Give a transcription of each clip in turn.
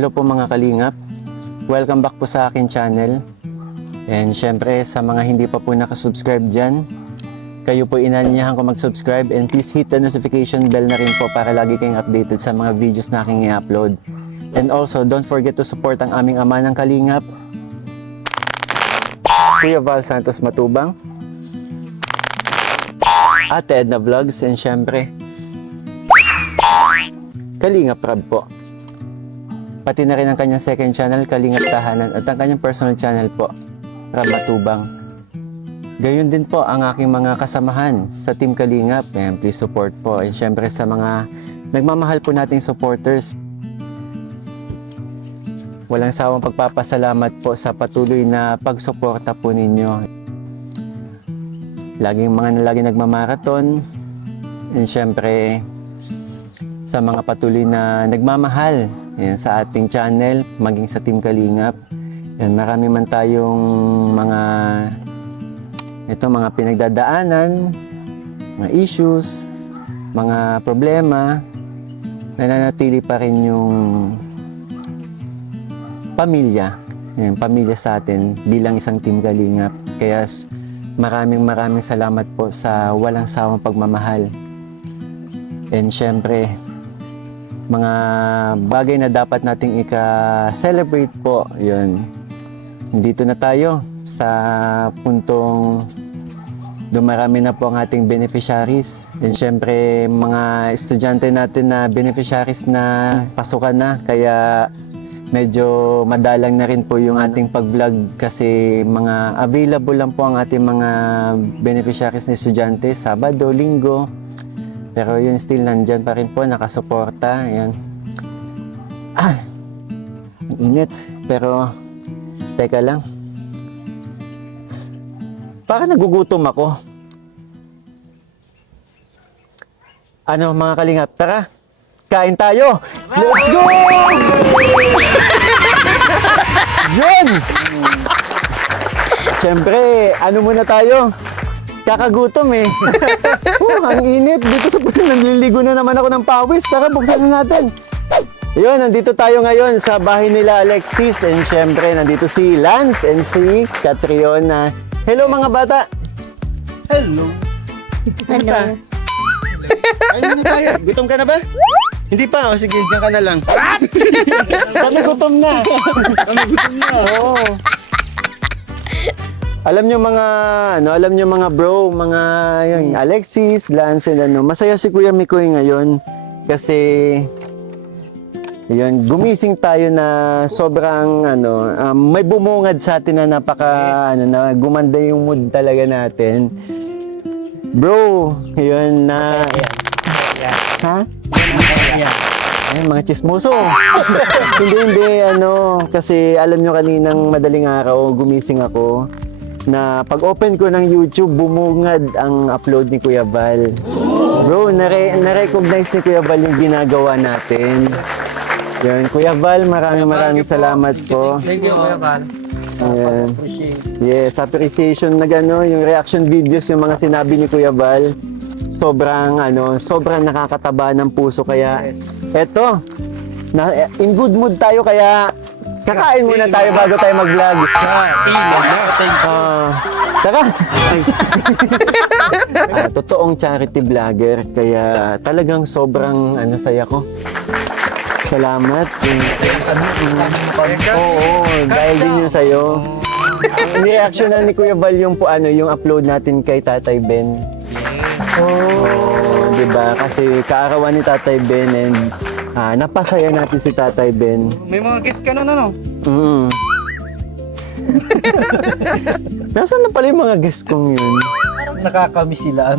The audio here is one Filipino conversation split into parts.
Hello po mga kalingap. Welcome back po sa akin channel. And syempre sa mga hindi pa po nakasubscribe dyan, kayo po inaanyahan ko mag-subscribe and please hit the notification bell na rin po para lagi kayong updated sa mga videos na aking i-upload. And also, don't forget to support ang aming ama ng kalingap, Kuya Val Santos Matubang, Ate Edna Vlogs, and syempre Kalingap Rab po. Pati na rin ang kanyang second channel, Kalingap Tahanan, at ang kanyang personal channel po, Rab Matubang. Gayon din po ang aking mga kasamahan sa Team Kalingap. Ayan, please support po. And syempre sa mga nagmamahal po nating supporters, walang sawang pagpapasalamat po sa patuloy na pagsuporta po ninyo. Laging nagmamarathon. And syempre sa mga patuloy na nagmamahal, yan, sa ating channel, maging sa Team Kalingap. Yan, marami man tayong mga pinagdadaanan, mga issues, mga problema, nananatili pa rin yung pamilya. Yan, pamilya sa atin bilang isang Team Kalingap. Kaya maraming salamat po sa walang sawang pagmamahal. And syempre, mga bagay na dapat nating ika-celebrate po, yun. Dito na tayo sa puntong dumarami na po ang ating beneficiaries. And syempre, mga estudyante natin na beneficiaries na pasukan na, kaya medyo madalang na rin po yung ating pag-vlog kasi mga available lang po ang ating mga beneficiaries na estudyante, Sabado, Linggo. Pero yun still nandyan pa rin po, nakasuporta. Ayan. Ang init. Pero, teka lang. Parang nagugutom ako. Ano mga kalingap, tara, kain tayo! Let's go! Yun! Siyempre, ano muna tayo? Kakagutom eh. Ang init. Dito sa puno, nagliligo na naman ako ng pawis. Tara, buksan na natin. Yun, nandito tayo ngayon sa bahay nila Alexis. And syempre, nandito si Lance and si Catriona. Hello mga bata. Hello. Kumusta? Ayun na tayo. Gutom ka na ba? Hindi pa. O sige, diyan ka na lang. Kami gutom na. Oo. Alam nyo mga bro, mga yun, Alexis, Lance, and masaya si Kuya Mikoy ngayon kasi yun, gumising tayo na sobrang may bumungad sa atin na na gumanda yung mood talaga natin. Bro, yun na ha? Ay, mga chismoso. hindi, kasi alam nyo kaninang madaling araw, gumising ako na pag-open ko ng YouTube, bumungad ang upload ni Kuya Val. Bro, na-recognize ni Kuya Val yung ginagawa natin. Yan, Kuya Val, maraming salamat po. Thank you, Kuya Val. Ayan. Yes, appreciation na yung reaction videos, yung mga sinabi ni Kuya Val. Sobrang nakakataba ng puso, kaya eto, in good mood tayo, kaya kakain muna tayo bago tayo mag-vlog. Tara! Totoong charity vlogger, kaya talagang sobrang saya ko. Salamat. Oo, dahil din yun sa'yo. Ni-reaction na ni Kuya Val yung upload natin kay Tatay Ben. Oh, diba? Kasi kaarawan ni Tatay Ben and napasaya natin si Tatay Ben. May mga guest ka na, no? Nasaan na pala yung mga guest kong yun? Nakakamiss sila.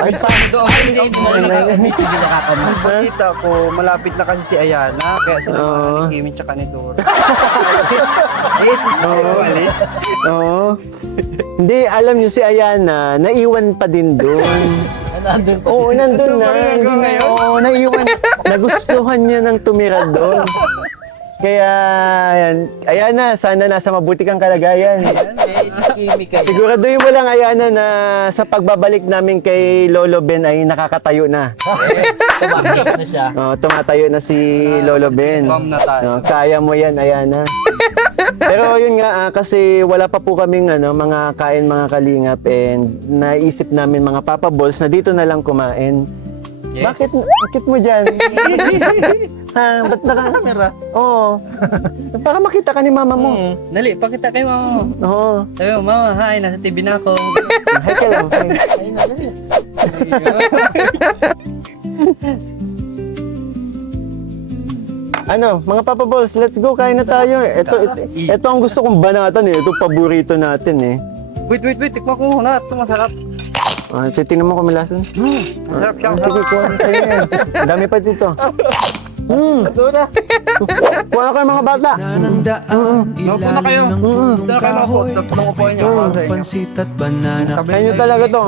Ay, saan doon? Hindi sila nakakamiss. Makita ko, malapit na kasi si Ayana, kaya sila ni Kimi tsaka ni Dora. Yes, alis. Oo. Hindi, alam nyo si Ayana, naiwan pa din doon. Nandun pa. Oo, nandun na. Oo, naiwan. Nagustuhan niya ng tumira doon. Kaya, ayan na, sana nasa mabuti kang kalagayan. Si Kimi kayo. Siguraduhin mo lang, Ayana, na sa pagbabalik namin kay Lolo Ben ay nakakatayo na. Yes, tumakit na siya. Tumatayo na si Lolo Ben. Ma'am na tayo. Kaya mo yan, Ayana. Pero yun nga, kasi wala pa po kaming mga kain, mga kalingap, and naisip namin mga Papa Balls na dito na lang kumain. Yes. Bakit mo dyan? Ha, ba't Camera. Oo. Para makita ka ni mama mo. Dali, pakita kay mama mo. Oo. Sabi mo, mama, hi, nasa TV na ako. Hi ka lang. Hi. Ay, na, dali. Ano, mga Papa Balls, let's go, kain na tayo. Ito ang gusto kong banatan eh. Ito paborito natin eh. Wait, tikman ko muna. Ito masarap. Titingnan mo kung may lason. Masarap siya. Sige, kuha na sa'yo yan. Dami pa dito. Kuha kayo mga bata. Naupo na kayo. Doon na kayo maupo. Tatlong upuan niyo. Para sa inyo. Pansit at banana. Kayo talaga to.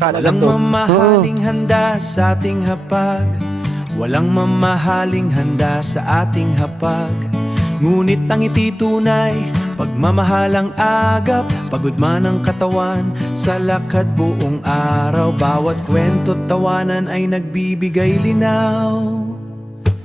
Walang mamahaling handa sa ating hapag. Walang mamahaling handa sa ating hapag. Ngunit ang ngiti tunay, pagmamahalang agap. Pagod man ang katawan, sa lakad buong araw. Bawat kwento't tawanan ay nagbibigay linaw.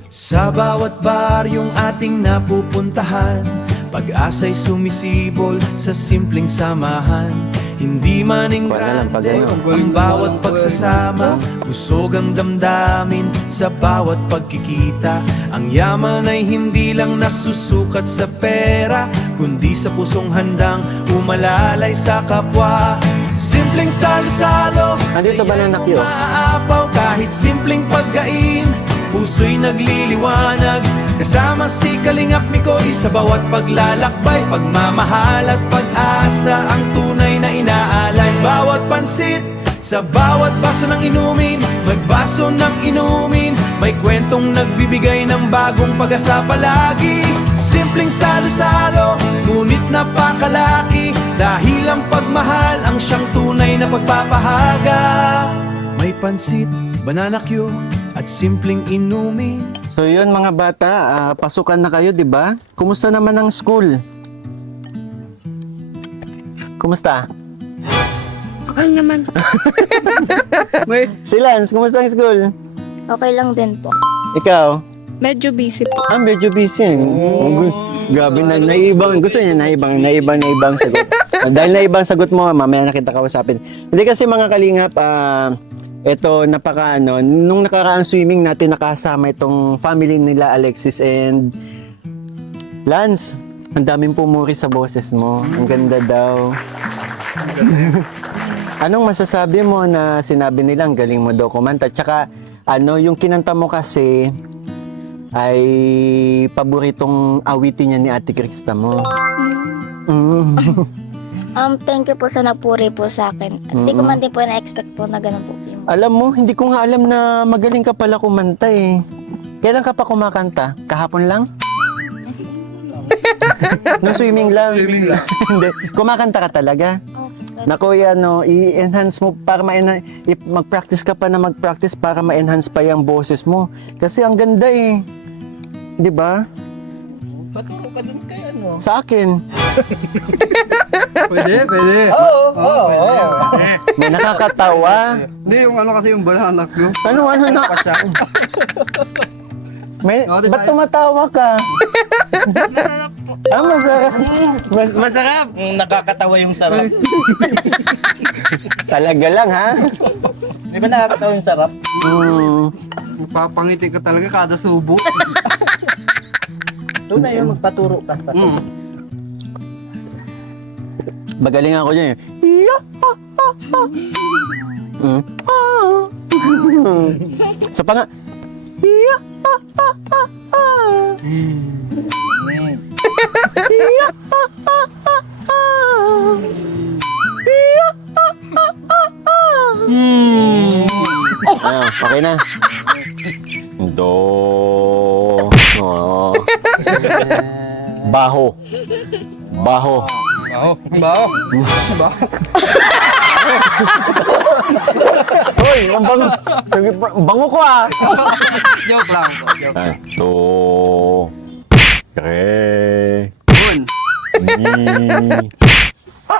Sa bawat baryong ating napupuntahan, pag-asa'y sumisibol sa simpleng samahan. Hindi maning Wala lang pag grande ano. ang bawat pagsasama. Busog ang damdamin sa bawat pagkikita. Ang yaman ay hindi lang nasusukat sa pera, kundi sa pusong handang umalalay sa kapwa. Simpleng salo-salo, Andito ba na nakyo? umaapaw kahit simpleng pagkain. Puso'y nagliliwanag, kasama si Kalingap Mikoy. Sa bawat paglalakbay, pagmamahal at pag-asa ang tunay na inaalay. Sa bawat pansit, sa bawat baso ng inumin, magbaso ng inumin, may kwentong nagbibigay ng bagong pag-asa palagi. Simpleng salo-salo, ngunit napakalaki, dahil ang pagmahal ang siyang tunay na pagpapahaga. May pansit, banana Q, at simpleng inumin. So yun mga bata, pasukan na kayo, di ba? Kumusta naman ang school? Kumusta? Okay naman. Si Lance, kumusta ang school? Okay lang din po. Ikaw? Medyo busy po. Medyo busy. Grabe na, naibang. Gusto niya naibang sagot. Dahil naibang sagot mo, mamaya na kita kausapin. Hindi kasi mga kalingap, ito, nung nakaraang swimming natin, nakasama itong family nila Alexis and Lance. Ang daming pumuri sa boses mo. Ang ganda daw. Anong masasabi mo na sinabi nila, ang galing mo daw kumanta? Tsaka, yung kinanta mo kasi ay paboritong awitin niya ni Ate Krista mo. Thank you po sa nagpuri po sa akin. At di ko man din po na-expect po na ganun po. Alam mo, hindi ko nga alam na magaling ka pala kumanta eh. Kailan ka pa kumakanta? Kahapon lang? Nung swimming lang? Hindi. Kumakanta ka talaga? Naku, i-enhance mo para mag-practice ka pa na mag-practice para ma-enhance pa yung boses mo. Kasi ang ganda eh. Di ba? Paturo ka dun kay ano. Sa akin. Pwede. Oo. May nakakatawa. Hindi, yung ano kasi yung banana Q. Ano na? Ba't tumatawa ka? Masarap. Masarap. Nakakatawa yung sarap. Talaga lang ha? Di ba nakakatawa yung sarap? Papangiti ka talaga kada subo. Doon na yun, magpaturo ka sa Magaling ako dyan eh. Sa panga. Okay na. Do. Oh. Baho. Baho. Baho. Hoy, ang bango. Ang bango ko ah. Joke lang po. Do. Re, Yun. mi,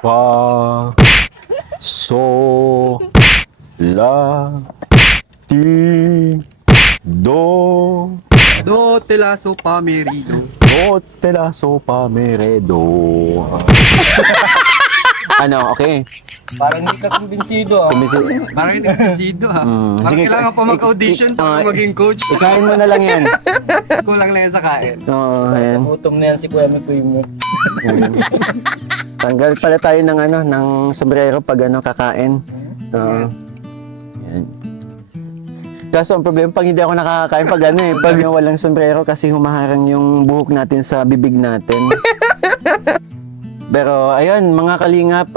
fa, so, la, ti, do, Do, telaso, pamerido. do, te la, so, pa, me, re, do. Ano, okay. Parang hindi ka kumbinsido ah. Kumbisi- Parang hindi presido ha. Parang Sige, kailangan pa mag-audition para maging coach. Ikain mo na lang yan. Kulang lang yan sa kain. Oo, ayan. Utom na yan si Kuya Mikoy mo. Tanggal pala tayo ng ano, ng sombrero pag ano kakain. Oo. Yan. Kaso ang problema pag hindi ako nakakakain pag ano eh, pag walang sombrero kasi humaharang yung buhok natin sa bibig natin. Pero ayun, mga kalingap,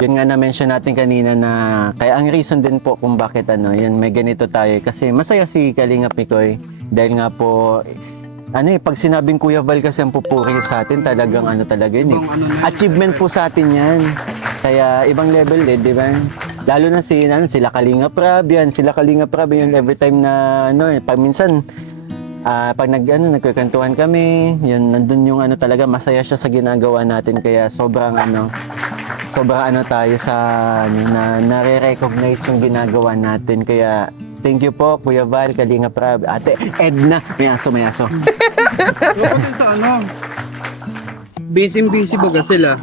yun nga na-mention natin kanina na kaya ang reason din po kung bakit ano, yun may ganito tayo kasi masaya si Kalingap Mikoy dahil nga po ano eh, pag sinabing Kuya Val kasi ang pupuri sa atin, talagang ano talaga yun eh. Achievement po sa atin yan. Kaya ibang level eh, di ba? Lalo na sila Kalingap Rab, yan, sila Kalingap Rab, yun every time na ano eh, pag minsan, pag nagkakantuhan kami, yun, nandun yung ano talaga, masaya siya sa ginagawa natin, kaya sobrang ano tayo sa, ano, na nare-recognize yung ginagawa natin, kaya thank you po, Kuya Val, Kalingap Rab, Ate Edna, may aso. Kapag sa ano, busy baga sila.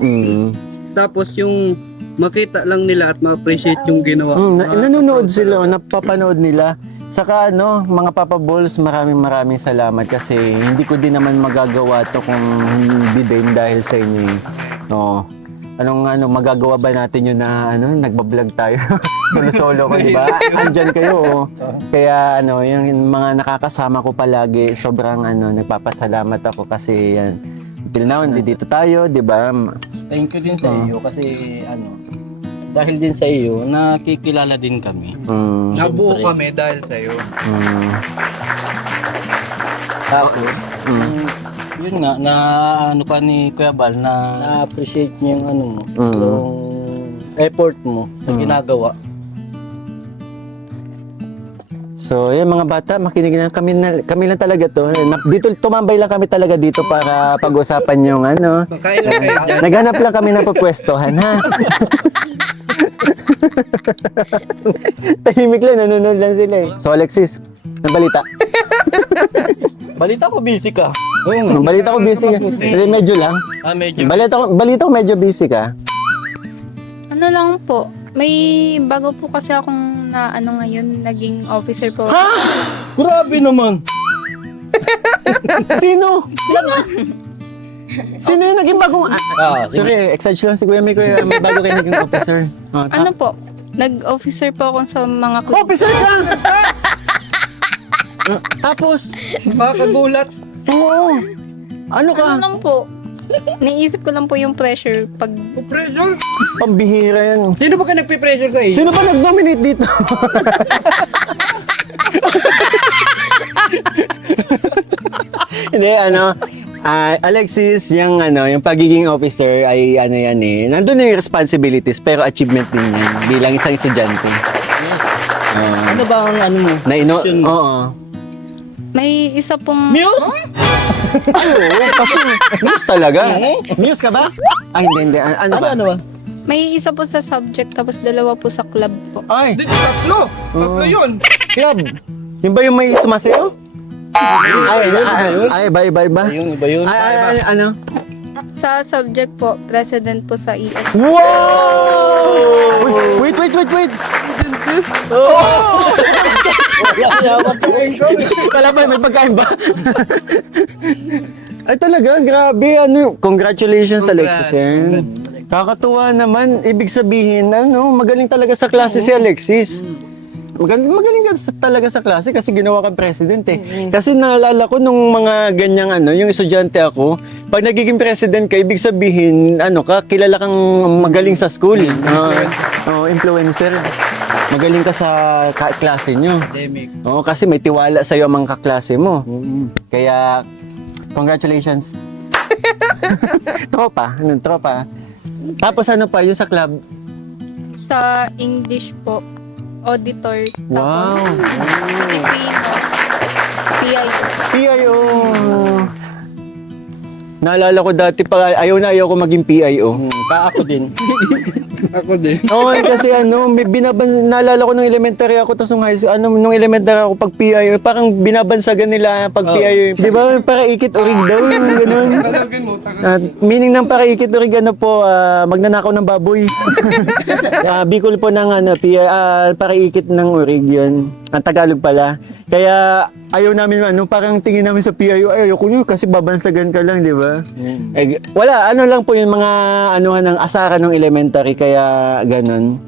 Tapos yung makita lang nila at ma-appreciate yung ginawa. Nanonood sila, napapanood nila. Saka ano, mga Papa Balls, maraming salamat kasi hindi ko din naman magagawa to kung hindi din dahil sa inyo eh. Oo. Anong magagawa ba natin yun na nagbablog tayo? Solo ko, di ba? Andyan kayo. Oh. Kaya yung mga nakakasama ko palagi, sobrang nagpapasalamat ako kasi yan. Until now, dito tayo, di ba? Thank you din sa iyo kasi dahil din sa iyo, nakikilala din kami. Nabuo kami dahil sa'yo. Tapos, yun nga, na ka ni Kuya Bal, na-appreciate niya yung mo, yung effort mo sa ginagawa. So, yung mga bata, makinig na kami lang talaga to. Dito tumambay lang kami talaga dito para pag-usapan yung Kain lang kayo dyan. Naghanap lang kami ng pupwestohan, ha? Tahimik lang, nanonood lang sila eh. So, Alexis, ang balita? Balita ko busy ka. Balita ko busy ka. Kasi medyo lang. Medyo. Balita ko medyo busy ka. Ano lang po, may bago po kasi akong ngayon, naging officer po. Ha? Grabe naman. Sino? Sino yung naging bagong... Sorry, excited lang si Kuya May Kuya. May bago kayo naging officer. Ano po, nag-officer po ako sa mga club. Officer ka! Tapos? Makakagulat. Oo. Ano ka? Ano lang po, naisip ko lang po yung pressure pag Pressure? Pambihira yan. Sino ba ka nagpe-pressure ko eh? Sino ba nag-nominate dito? Hindi, Alexis, yung pagiging officer ay yan eh. Nandun na yung responsibilities pero achievement din yan bilang isang estudyante. Ano ba ang mo? Na oo. may isa pong... Muse? Oo, kasi news talaga. News ka ba? Hindi. Ano ba? Ano ba? May isa po sa subject, tapos dalawa po sa club po. Ay, Hindi, tatlo. Tatlo yun. club. Yung ba yung may sumasayaw? Ay, iba. Iba yun. Ay, ano? Sa subject po, president po sa ES. Wow! Wait. Wala ba? May pagkain ba? Ay talaga, grabe. Congratulations, Alexis. Kakatuwa naman. Ibig sabihin, magaling talaga sa klase si Alexis. Magaling ka talaga sa klase kasi ginawa kang president eh. Kasi naalala ko nung mga ganyang yung estudyante ako, pag nagiging president ka, ibig sabihin, kilala kang magaling sa school. Influencer. Magaling ka sa klase nyo. Academic. Oo, kasi may tiwala sa'yo ang mga kaklase mo. Kaya, congratulations. Tropa. Tropa? Tapos ano pa, yung sa club? Sa English po, auditor. Wow. Tapos, Filipino. PI. PIO. Naalala ko dati pa, ayaw ko maging PIO. Ako din. Ako din. Oo, kasi may naalala ko nung elementary ako, tapos nung high school, nung elementary ako pag PIO, parang binabansagan nila pag PIO. Di ba, para ikit urig daw, ganun. At meaning ng para ikit urig, magnanakaw ng baboy. Bicol po ng para ikit ng urig yun. Ang Tagalog pala. Kaya ayaw namin, parang tingin namin sa PIO, ayaw ko yun kasi babansagan ka lang, di ba? Eh, wala, lang po yung mga ng asaran ng elementary, kaya ganun.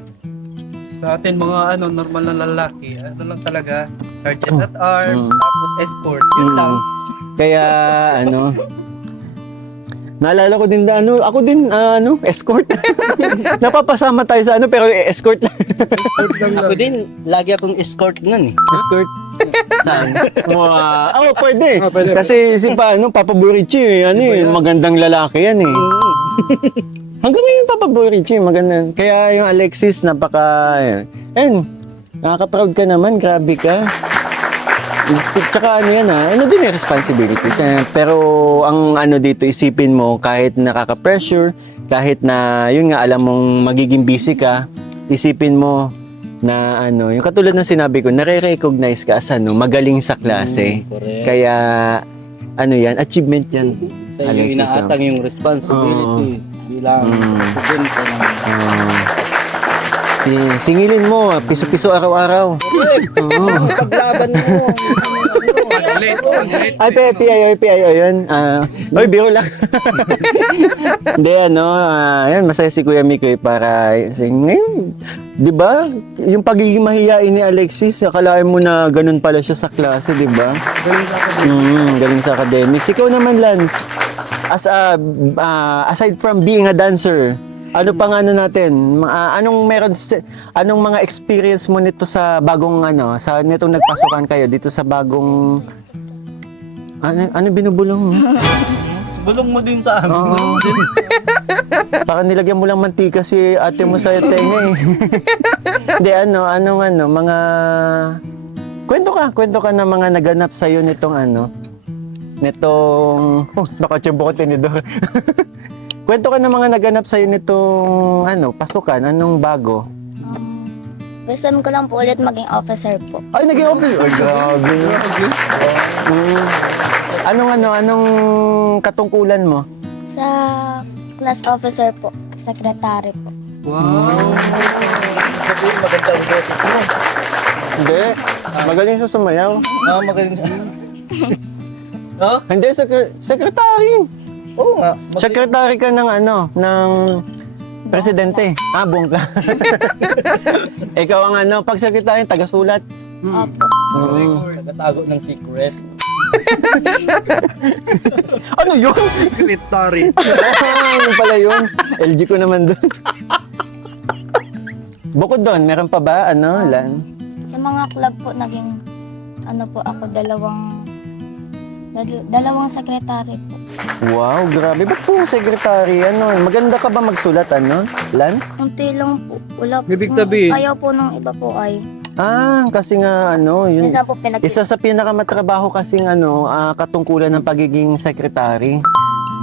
Sa atin mga normal na lalaki, lang talaga, sergeant at arms, tapos escort, yun lang. Kaya naalala ko din ako din escort. Napapasama tayo sa pero escort lang. Ako din, lagi akong escort nun eh. Escort. Saan? Pwede. Pwede. Kasi si Papa Burichi, magandang lalaki yan eh. Hanggang ngayon Papa Burichi, maganda. Kaya yung Alexis, nakaka-proud ka naman, grabe ka. Tsaka ano din yung responsibilities. Pero ang dito, isipin mo, kahit nakaka-pressure, kahit na, yun nga, alam mong magiging busy ka, isipin mo na yung katulad ng sinabi ko, nare-recognize ka as magaling sa klase. Correct. Kaya, yan, achievement yan. Sa iyo Alexis, inaatang yung responsibilities bilang student ka ng Singilin mo, piso-piso araw-araw. Oo. paglaban mo. Ay, PIO yun. Oy, biro lang. Hindi, yan, masaya si Kuya Mikoy para, ngayon, di ba? Yung pagiging mahiyain ni Alexis, akalain mo na ganun pala siya sa klase, di ba? Galing sa academics. Ikaw naman, Lance, aside from being a dancer, ano pang natin? Anong mga experience mo nito sa bagong sa nitong nagpasukan kayo dito sa bagong ano binubulong mo? Bulong mo din sa amin. Oo. Parang nilagyan mo lang mantika si ate mo sa tenga eh. Hindi mga kwento ka na mga naganap sa iyo nitong nakachempo ko tinidor. Kwento ka ng mga naganap sa'yo nitong pasukan, anong bago? First time ko lang po ulit maging officer po. Ay, naging officer? Ay, grabe. Anong katungkulan mo? Sa class officer po, secretary po. Wow! Maganda ang boses mo. Hindi. Magaling siya sumayaw. Magaling siya. No? Hindi, secretary. Oo nga. Secretary ka ng ng presidente. Buong ka. Ikaw ang pag secretary, taga-sulat. Opo. Nagatago ng secret. Ano yun? Secretary. Yun pala yun. LG ko naman doon. Bukod doon, meron pa ba, Lan? Sa mga club po, naging po ako, dalawang secretary po. Wow, grabe. Ba't po secretary? Maganda ka ba magsulat, Lance? Kunti lang po. Wala po. Ibig sabihin? Ayaw po nung iba po ay. Kasi nga, yun. Minsan po Isa sa pinakamatrabaho kasing katungkulan ng pagiging secretary.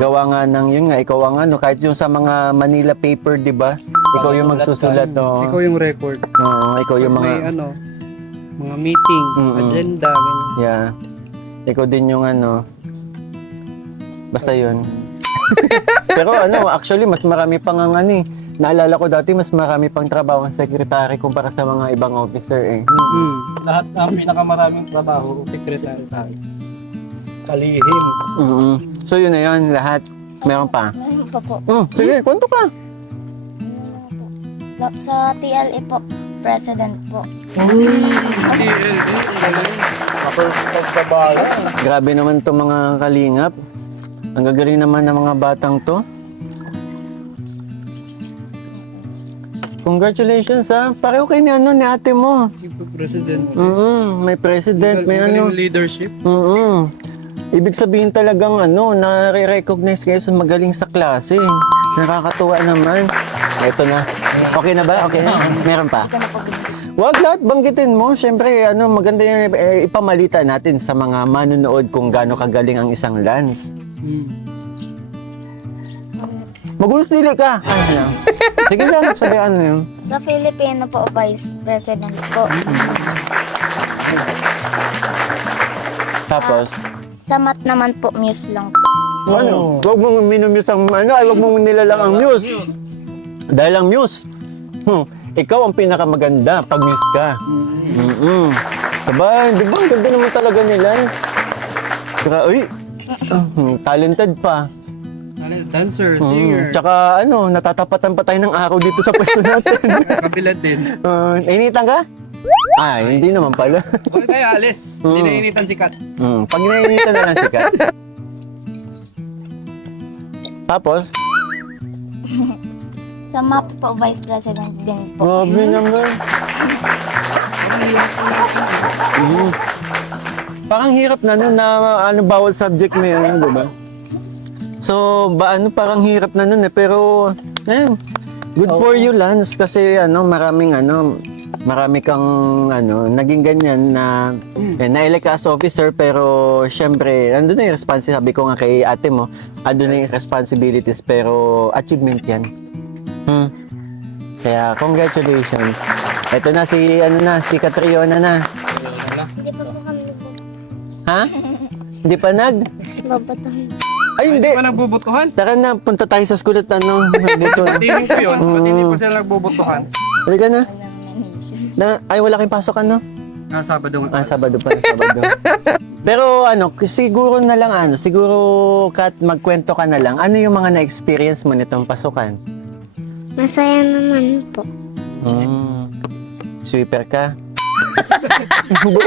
Gawa nga ng, yun nga, ikaw ang kahit yung sa mga Manila paper, di ba? Ikaw yung magsusulat, no? Ikaw yung record. Oo, ikaw yung May mga, mga meeting, Mm-mm. agenda, ganyan. yeah. Ikaw din yung basta yun. Pero actually, mas marami pang naalala ko dati, mas marami pang trabaho ang secretary kumpara sa mga ibang officer eh. Lahat ang pinakamaraming trabaho, secretary tayo. Kalihim. So yun na yun, lahat. Meron pa. Meron pa po. Sige, kwento ka. Sa TLE po, president po. Grabe naman to mga kalingap. Ang gagaling naman ng mga batang to. Congratulations pareho kayo ni ate mo. President. May president, may Magaling leadership. Ibig sabihin talagang nare-recognize kayo sa magaling sa klase. Nakakatuwa naman. Ito na. Okay na ba? Okay na? Meron pa? Ito na po. Wag lahat banggitin mo. Siyempre, maganda yan ipamalita natin sa mga manonood kung gaano kagaling ang isang Lance. Magulos dili ka. Ano? Sige lang, sabi ano yun. Sa Filipino po, Vice President po. Tapos, Sa math naman po, Muse lang po. ano? Huwag mong minumuse ang huwag mong nilalang ang muse. Dahil ang muse, ikaw ang pinakamaganda pag muse ka. Sabay, di ba? Ang ganda naman talaga nila. Uy, talented pa. Dancer, singer, Tsaka natatapatan pa tayo ng araw dito sa pwesto natin. kabilad din. Nainitan ka? Ay, hindi naman pala. Huwag tayo alis. Hindi nainitan sikat. Pag nainitan na lang sikat. Tapos, Sa math po, Vice President din po. grabe naman. Parang hirap na nun na bawat subject may di ba? So, parang hirap na nun pero good for you, Lance, kasi marami kang naging ganyan na na-elect ka as officer pero syempre, andun na yung responsibility, sabi ko nga kay ate mo, andun na yung responsibilities pero achievement yan. Kaya congratulations. Ito na si Catriona na. Hindi pa po kami Ha? Hindi pa babatahin. Ay, hindi. Pa nagbubutuhan. Tara na, punta tayo sa school at buto. Patinig ko yun. Patinig pa sila nagbubutuhan. Halika na. Ay, wala kayong pasok Sabado nga. Sabado pa, Sabado. Pero siguro na lang siguro Kat, magkwento ka na lang. Ano yung mga na-experience mo nitong pasukan? Masaya naman po. Sweeper ka?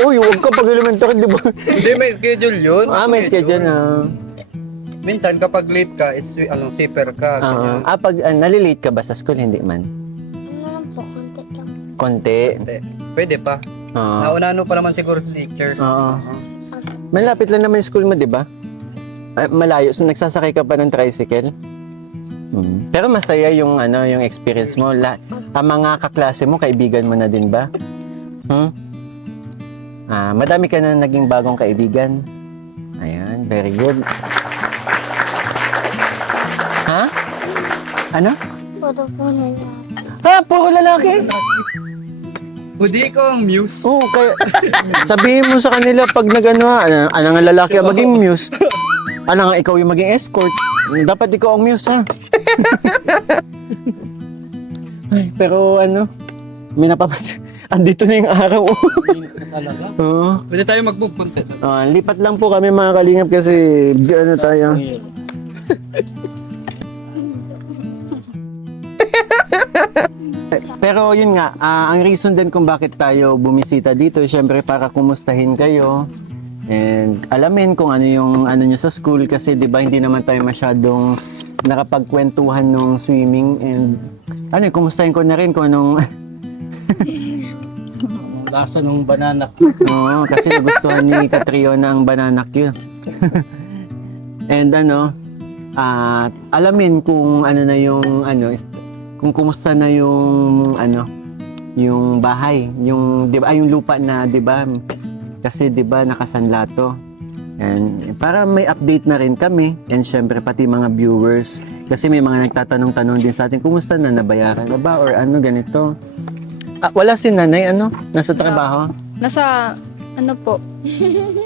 Uy, huwag ka pag elementary, di ba? Hindi, may schedule yun. May schedule na. Minsan kapag late ka, sweeper ka. ganyan. Pag nalilate ka ba sa school? Hindi man. Ano lang po, konti lang. Konti. Hindi. Pwede pa. Nauna pa naman siguro sa teacher. Oo. Malapit lang naman yung school mo, di ba? Malayo. So, nagsasakay ka pa ng tricycle? Pero masaya yung experience mo. Ang mga kaklase mo, kaibigan mo na din ba? Madami ka na naging bagong kaibigan. Ayan, very good. Ha? Ano? Photo po nila. Puro lalaki? Hindi ko ang muse. Oo, kaya sabihin mo sa kanila pag ano nga lalaki ang maging muse. Ano nga ikaw yung maging escort. Dapat ikaw ang muse, ha? Ay, pero may napapansin. Andito na yung araw. Talaga? Oo. Pwede tayo mag-move content. Lipat lang po kami mga kalingap kasi tayo. Pero yun nga, ang reason din kung bakit tayo bumisita dito, syempre para kumustahin kayo and alamin kung ano yung nyo sa school kasi 'di ba hindi naman tayo masyadong nakapagkwentuhan ng swimming and kumustahin ko na rin kung anong Lasa ng banana. Oo, kasi nagustuhan ni Catriona ang banana cue. And alamin kung na yung kung kumusta na yung yung bahay, yung 'di ba yung lupa na 'di ba? Kasi 'di ba nakasanla to. And para may update na rin kami and syempre pati mga viewers kasi may mga nagtatanong-tanong din sa atin, kumusta na, nabayaran na ba or ganito. Wala si nanay, nasa trabaho? Nasa, po,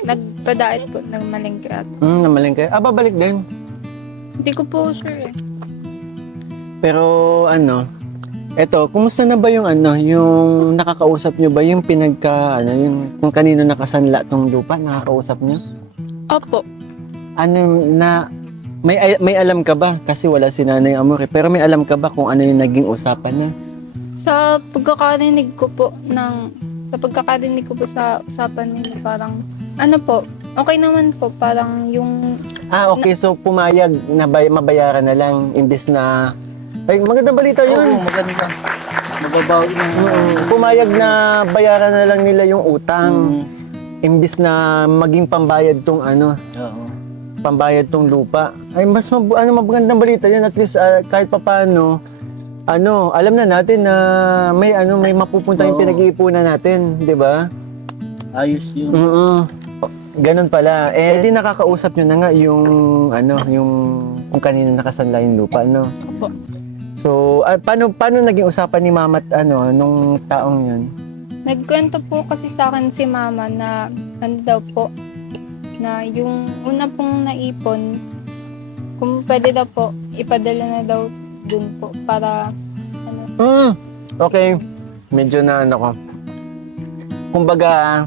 nagpadait po, nagmalingkat. Namalengke. Babalik din. Hindi ko po sure eh. Pero eto, kumusta na ba yung yung nakakausap nyo ba yung yung kung kanino nakasanla tong lupa, nakakausap nyo? Opo. May alam ka ba? Kasi wala si Nanay Amore, pero may alam ka ba kung ano yung naging usapan niya? Sa pagkakarinig ko po sa usapan nila parang okay naman po parang yung Okay, so pumayag na mabayaran na lang imbis na magandang balita yun. Maganda. Mababawi na. Pumayag na bayaran na lang nila yung utang imbis na maging pambayad tong pambayad tong lupa. Ay mas magandang balita yun, at least kahit papaano alam na natin na may mapupunta yung Oo. pinag-iipunan natin, di ba? Ayos yun. Ganun pala. Eh, di nakakausap nyo na nga yung, yung kung kanino nakasanla yung lupa, no? Opo. So, paano naging usapan ni Mama at nung taong yun? Nagkwento po kasi sa akin si mama na daw po, na yung una pong naipon, kung pwede daw po, ipadala na daw dun po para Okay. Medyo na ko. Kumbaga,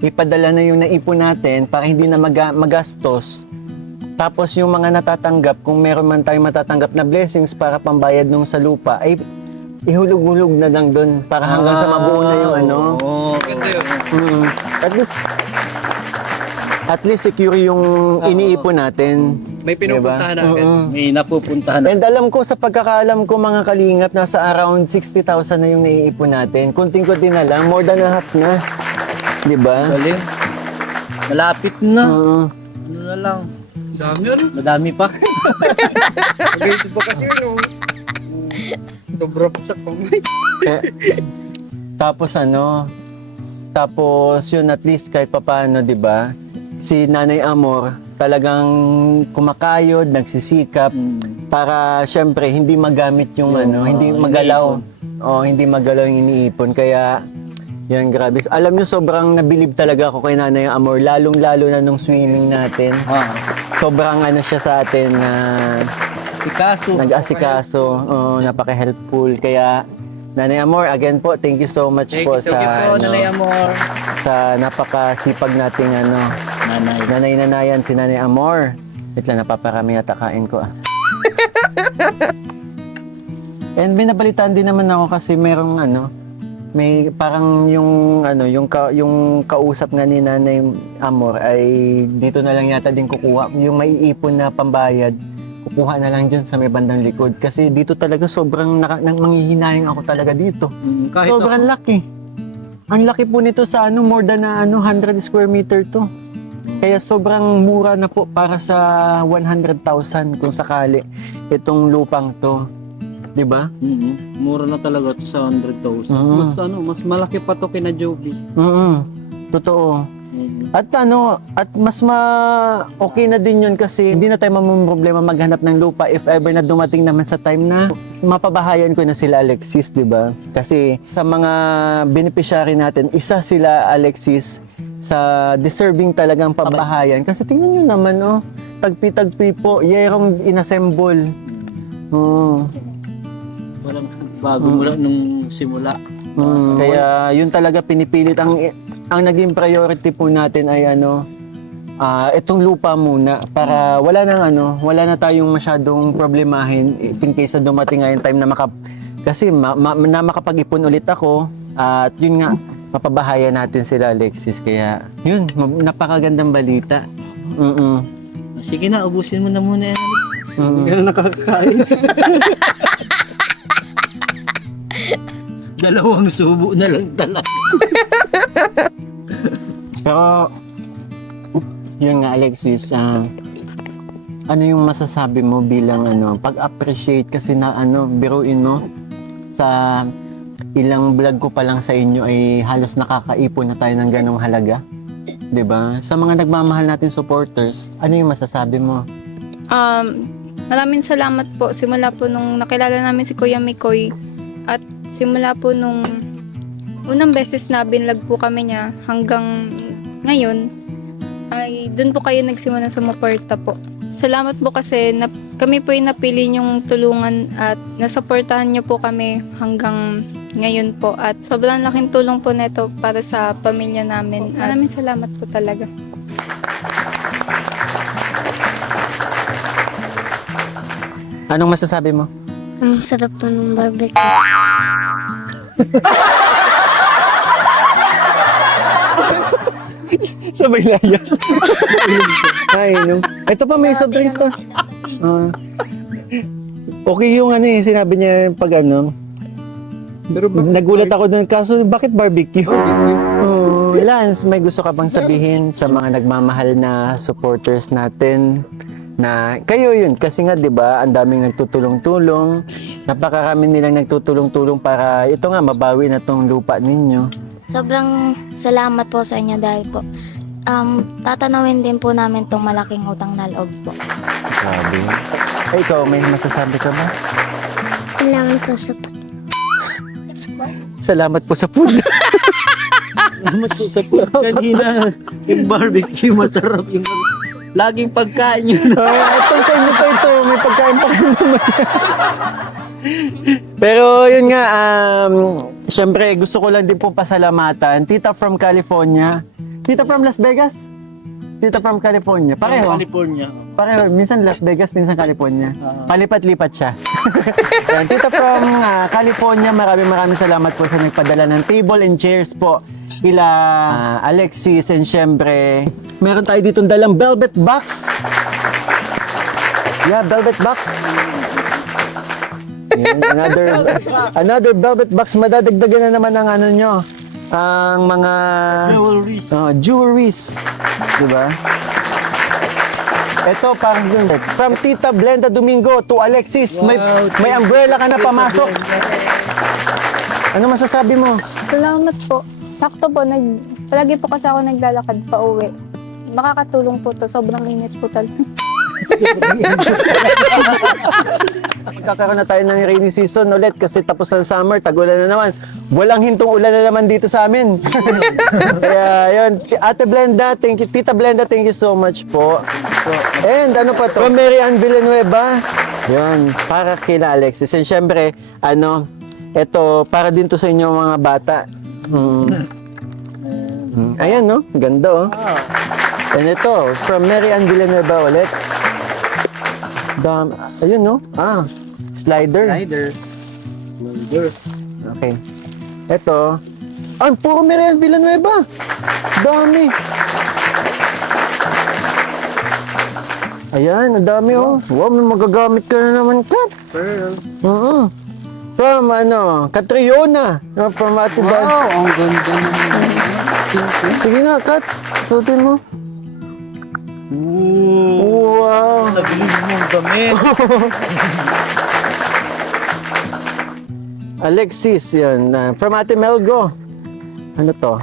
ipadala na yung naipon natin para hindi na magastos. Tapos yung mga natatanggap, kung meron man tayong matatanggap na blessings para pambayad nung sa lupa, ay ihulog-hulog na lang doon para hanggang sa mabuo na yung Oo. Ganda yun. At least secure yung iniipon natin. May pinupuntahan Diba? agad. May napupuntahan na. And alam ko, sa pagkakaalam ko mga kalingap, nasa around 60,000 na yung naiipon natin. Kunting-kunti na lang, more than a half na. Di ba? Galing. Malapit na. Ano na lang. Dami yun. Madami pa. Mag-isip pa kasi yun. Sobra pa sa pamay. Tapos tapos yun at least kahit papaano, di ba? Si Nanay Amor talagang kumakayod, nagsisikap para syempre hindi magamit yung hindi magalaw. Hindi magalaw yung iniipon. Kaya yan, grabe. Alam nyo, sobrang nabilib talaga ako kay Nanay Amor, lalong-lalo na nung swimming natin. Sobrang siya sa atin na nag-asikaso, napaka-helpful. Kaya Nanay Amor, again po, thank you so much po sa Nanay Amor. sa napakasipag nating Nanay. nanay-nanayan si Nanay Amor. Wait lang, napaparami yata kain ko And binabalitaan din naman ako kasi merong may parang yung yung kausap nga ni Nanay Amor ay dito na lang yata din kukuha yung maiipon na pambayad. Kukuha na lang dyan sa may bandang likod kasi dito talaga sobrang manghihinayang ako talaga dito. Kahit Sobrang laki. Ang laki po nito sa more than 100 square meter to. Kaya sobrang mura na po para sa 100,000 kung sakali itong lupang to. 'Di ba? Mura na talaga to sa 100,000. Mas malaki pa to kina Joby. Totoo. At mas okay na din yun kasi hindi na tayo problema maghanap ng lupa if ever na dumating naman sa time na mapabahayan ko na sila Alexis, di ba? Kasi sa mga beneficiary natin, isa sila Alexis sa deserving talagang pabahayan. Kasi tingnan nyo naman, tagpi-tagpi po, yerong inassemble. Walang bago mula nung simula. Kaya yun talaga pinipilit. Ang naging priority po natin ay itong lupa muna para wala na tayong masyadong problemahin if in case na dumating nga yung time na kasi na makapag-ipon ulit ako at yun nga papabahayan natin sila Alexis kaya yun napakagandang balita. Sige na, ubusin mo na muna yan. Hindi na nakakakain. Dalawang subo na lang talaga. Pero yun nga Alexis, ano yung masasabi mo bilang pag-appreciate kasi na biruin mo sa ilang vlog ko pa lang sa inyo ay halos nakakaipon na tayo ng ganong halaga. 'Di ba? Sa mga nagmamahal natin supporters, ano yung masasabi mo? Maraming salamat po. Simula po nung nakilala namin si Kuya Mikoy at simula po nung unang beses na binlog po kami niya hanggang ngayon ay doon po kayo nagsimula sa suporta po. Salamat po kasi kami po yung napili niyong tulungan at nasuportahan niyo po kami hanggang ngayon po at sobrang laking tulong po neto para sa pamilya namin. Maraming salamat po talaga. Anong masasabi mo? Ang sarap po ng barbecue. Sabay layas. Ay, no. Ito pa, may soft drinks pa. Okay yung sinabi niya pag Pero nagulat ako dun. Kaso, bakit barbecue? Lance, may gusto ka bang sabihin sa mga nagmamahal na supporters natin? Na kayo yun kasi nga 'di ba, ang daming nagtutulong-tulong, napakarami nilang nagtutulong-tulong para ito nga mabawi na tong lupa ninyo. Sobrang salamat po sa inyo dahil po tatanawin din po namin tong malaking utang na loob po. Grabe. Ay, ikaw, may masasabi ka ba? Salamat po sa Salamat po sa food. Salamat po sa food kanina. Yung barbecue, masarap yung laging pagkain yun. Ito sa inyo pa ito, may pagkain pa kayo naman. Pero yun nga, syempre gusto ko lang din pong pasalamatan. Tita from California. Tita from Las Vegas? Tita from California. Pareho. California. Pareho. Minsan Las Vegas, minsan California. Palipat-lipat siya. Yan, Tita from California, maraming salamat po sa nagpadala ng table and chairs po. Kila Alexis and syempre, meron tayo ditong dalang velvet box. Yeah, velvet box. Yan, another velvet box. Madadagdagan na naman ang ano nyo, ang mga jewelries. Diba? Ito, parang from Tita Blenda Domingo to Alexis. May umbrella ka na pamasok. Ano masasabi mo? Salamat po. Sakto po, palagi po kasi ako naglalakad pa uwi. Makakatulong po to. Sobrang init po talaga. Magkakaroon na tayo ng rainy season ulit kasi tapos ng summer, tag-ulan na naman. Walang hintong ulan na naman dito sa amin. Kaya yun, Ate Blenda, thank you. Tita Blenda, thank you so much po. And ano pa to? From Mary Ann Villanueva. Yun, para kina Alexis. And syempre, eto, para din to sa inyo mga bata. Ayan, no? Ganda, oh. And ito, from Mary Ann Villanueva ulit. Ayun, no? Slider. Okay. Ito. Puro Mary Ann Villanueva. Dami. Ayan, ang dami, oh. Wow, may magagamit ka na naman, Kat. Oo. From, Catriona. From Ate Bad. Wow, ang ganda naman. Sige nga, Kat. Suotin mo. Wow. Sa bilis mong damit. Alexis, yun. From Ate Melgo. Ano to?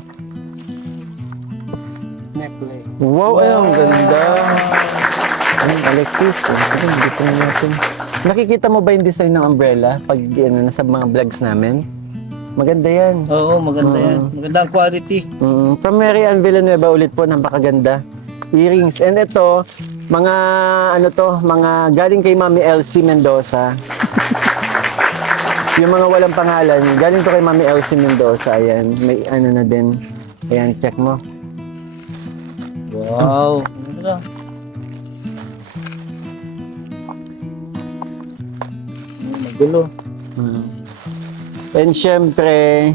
Necklace. Wow, ay, ang ganda. Alexis, sige, dito na natin. Nakikita mo ba yung design ng umbrella pag nasa mga vlogs namin? Maganda yan. Oo, maganda yan. Maganda ang quality. From Mary Ann Villanueva ulit po, napakaganda. Earrings. And ito, mga galing kay Mami Elsie Mendoza. Yung mga walang pangalan, galing to kay Mami Elsie Mendoza. Ayan, may na din. Ayan, check mo. Wow. Magulo. And syempre,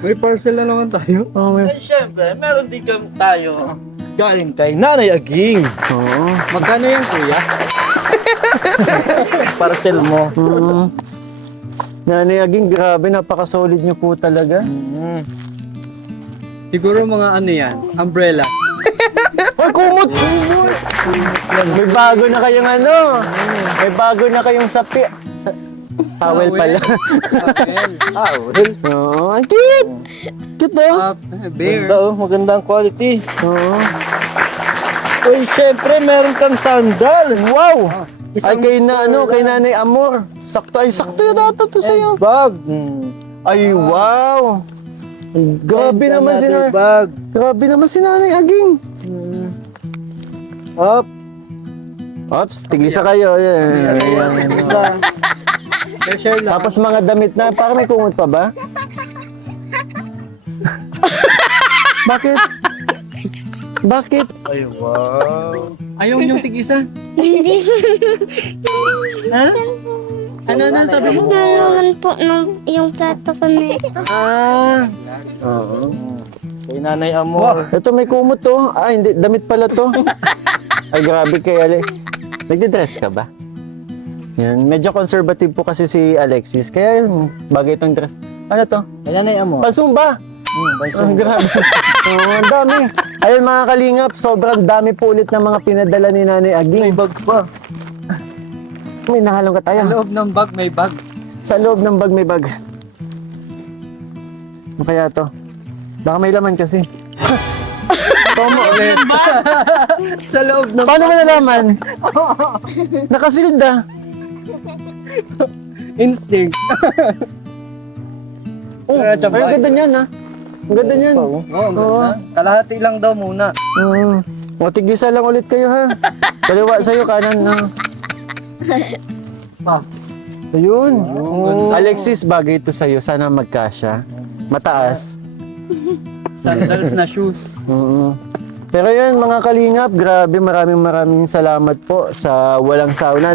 May parcel na naman tayo. Ay, syempre, meron din tayo. Galing kay Nanay Aging. oo. Magkano yan, kuya? Parcel mo. Nanay Aging, grabe, napaka-solid nyo po talaga. Siguro mga yan, umbrellas. Ay, kumot! May bago na kayong may bago na kayong sapi. Towel pala. Oo, ang cute! Cute daw. Bear. Ganda, maganda ang quality. Oo. Uy, syempre, meron kang sandals. Wow! Ay, kay Nanay Amor. Sakto yun ata to sa'yo. Bag. Ay, wow! Grabe naman si Nanay. Bag. Grabe naman si Nanay Aging. Up. Ops, tigisa kayo. Yan. Isa. Share lang. Tapos mga damit na, parang may kumot pa ba? Bakit? Bakit? Ay, wow. Ayaw niyong tigisa? Hindi. Ha? Ano sabi mo? Naman po yung plato ko na Oo. Kay Nanay Amor. Ito may kumot to. Hindi. Damit pala to. Ay, grabe kay Alex. Nagdi-dress ka ba? Yan. Medyo conservative po kasi si Alexis. Kaya bagay itong dress. Ano to? Kay Nanay Amor. Palsumba! Ang grabe. Oo, ang dami. Ayun mga kalingap, sobrang dami po ulit ng mga pinadala ni Nanay Aging. Bag pa. May nahalong ka tayo. Sa loob ng bag, may bag. Sa loob ng bag may bag. Ano kaya to? Baka may laman kasi. Tomo ulit. Sa loob ng Paano mo nalaman? Nakasilda. instinct. Oh, ay, ang ganda niyan ha. Ang ganda niyan. Oo, ang ganda. Kalahati lang daw muna. O, tigisa lang ulit kayo ha. Kaliwa sa'yo, kanan na. Ayun. Oh. Alexis, bagay ito sa'yo. Sana magkasya. Mataas. Sandals na shoes. Pero yun, mga kalingap, grabe, maraming salamat po sa walang sauna.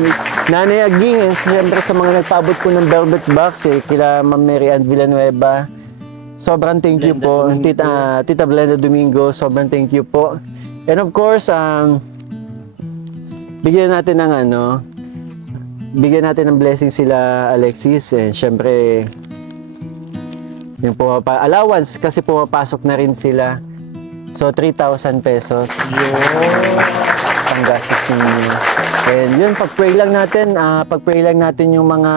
Nanay Aging, and siyempre sa mga nagpaabot po ng velvet box, kila Ma'am Mary Ann Villanueva. Sobrang thank you po. Tita Blenda Domingo, sobrang thank you po. And of course, bigyan natin ng blessing sila Alexis. And syempre, yung allowance kasi pumapasok na rin sila. So, 3,000 pesos. Ang gastos ninyo. And yun, pag-pray lang natin yung mga,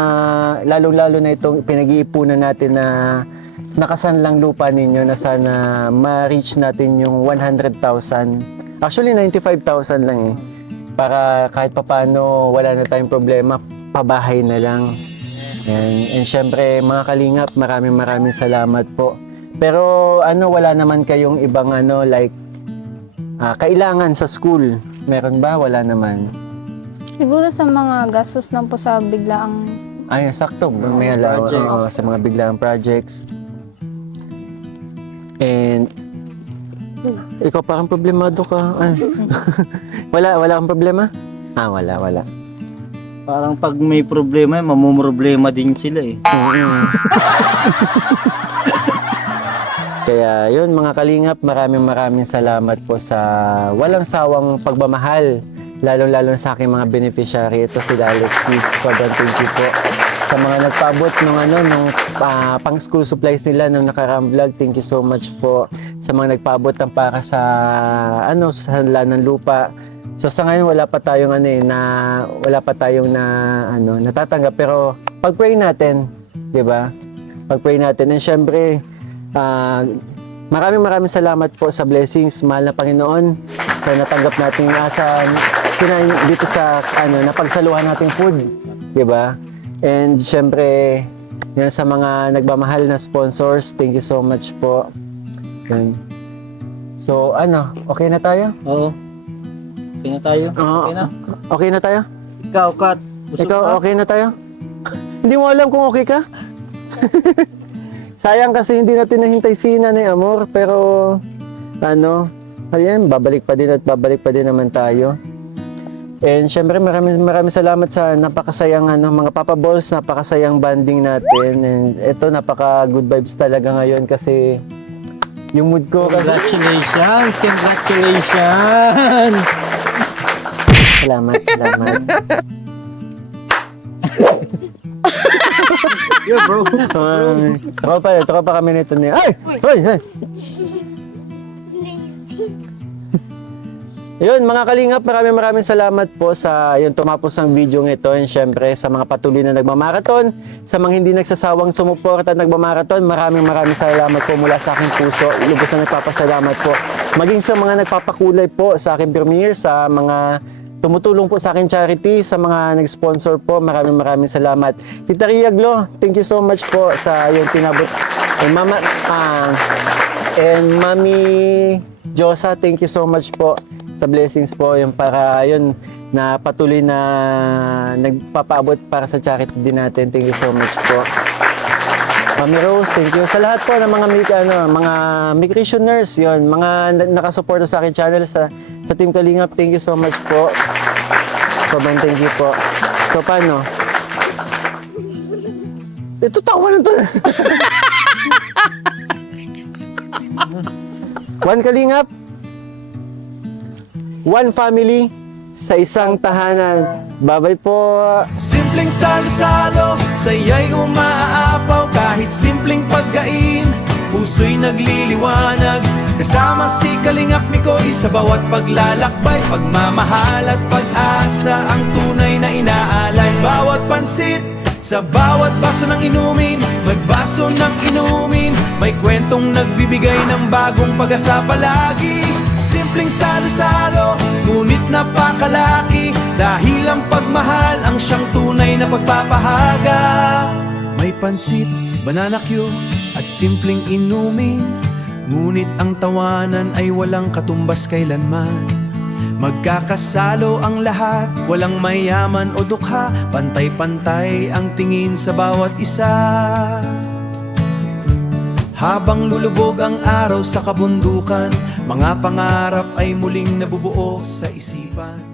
lalong-lalo na itong pinag-iipunan natin na nakasanlang lupa ninyo na sana ma-reach natin yung 100,000. Actually, 95,000 lang eh. Para kahit papano wala na tayong problema, pabahay na lang. And syempre, mga kalingap, maraming salamat po. Pero wala naman kayong ibang kailangan sa school. Meron ba? Wala naman. Siguro sa mga gastos lang po sa biglaang Ay, sakto. May allowance sa mga biglang projects. And ikaw parang problemado ka. Wala kang problema? Wala. Parang pag may problema, mamumroblema din sila eh. Kaya yun mga kalingap, maraming salamat po sa walang sawang pagmamahal, lalo sa aking mga beneficiary. Ito si Alexis, sobrang thank you po. Sa mga nagpaabot nung pang school supplies nila nung nakaraang vlog, thank you so much po. Sa mga nagpaabot ng para sa sa sanla ng lupa. So sa ngayon wala pa tayong natatanggap, pero pag-pray natin, 'di ba? Pag-pray natin, and syempre maraming salamat po sa blessings, mahal na Panginoon, na natanggap natin dito sa napagsaluhan nating food, 'di ba? And syempre, yan sa mga nagmamahal na sponsors, thank you so much po. Yan. So okay na tayo? Oo. Okay na tayo. Okay na. Okay na tayo? Ikaw, Kat. Ikaw, okay na tayo? Hindi mo alam kung okay ka? Sayang kasi hindi natin nahintay si Nanay Amor, pero babalik pa din naman tayo. And syempre maraming salamat sa napakasayang mga Papa Balls, napakasayang banding natin. And ito, napaka good vibes talaga ngayon kasi yung mood ko Congratulations! Salamat. Yo, bro. Tropa kami nito ni. Ay! Hoy! Yun, mga kalingap, maraming salamat po sa tumapos ng video ito. And syempre, sa mga patuloy na nagmamarathon, sa mga hindi nagsasawang sumuporta at nagmamarathon, maraming salamat po mula sa aking puso. Lubos na nagpapasalamat po. Maging sa mga nagpapakulay po sa aking premiere, sa mga tumutulong po sa akin charity, sa mga nag-sponsor po, maraming salamat. Tita Ria Glo, thank you so much po sa yung pinabot. And Mami Josa, thank you so much po sa blessings po, yung para na patuloy na nagpapaabot para sa charity din natin. Thank you so much po. Mami Rose, thank you. Sa lahat po ng mga migration-nurse, mga nakasuporta sa akin channel, sa Team Kalingap, thank you so much po. Sobrang thank you po. So, paano? Ito, tawa na to. One Kalingap, one family, sa isang tahanan. Bye-bye po. Simpleng salo-salo, saya'y umaapaw. Kahit simpleng pagkain, puso'y nagliliwanag. Kasama si Kalingap Mikoy sa bawat paglalakbay, pagmamahal at pag-asa ang tunay na inaalay. Sa bawat pansit, sa bawat baso ng inumin, may baso ng inumin, may kwentong nagbibigay ng bagong pag-asa palagi. Simpleng salo-salo, ngunit napakalaki, dahil ang pagmahal ang siyang tunay na pagpapahaga. May pansit, banana Q at simpleng inumin, ngunit ang tawanan ay walang katumbas kailanman. Magkakasalo ang lahat, walang mayaman o dukha, pantay-pantay ang tingin sa bawat isa. Habang lulubog ang araw sa kabundukan, mga pangarap ay muling nabubuo sa isipan.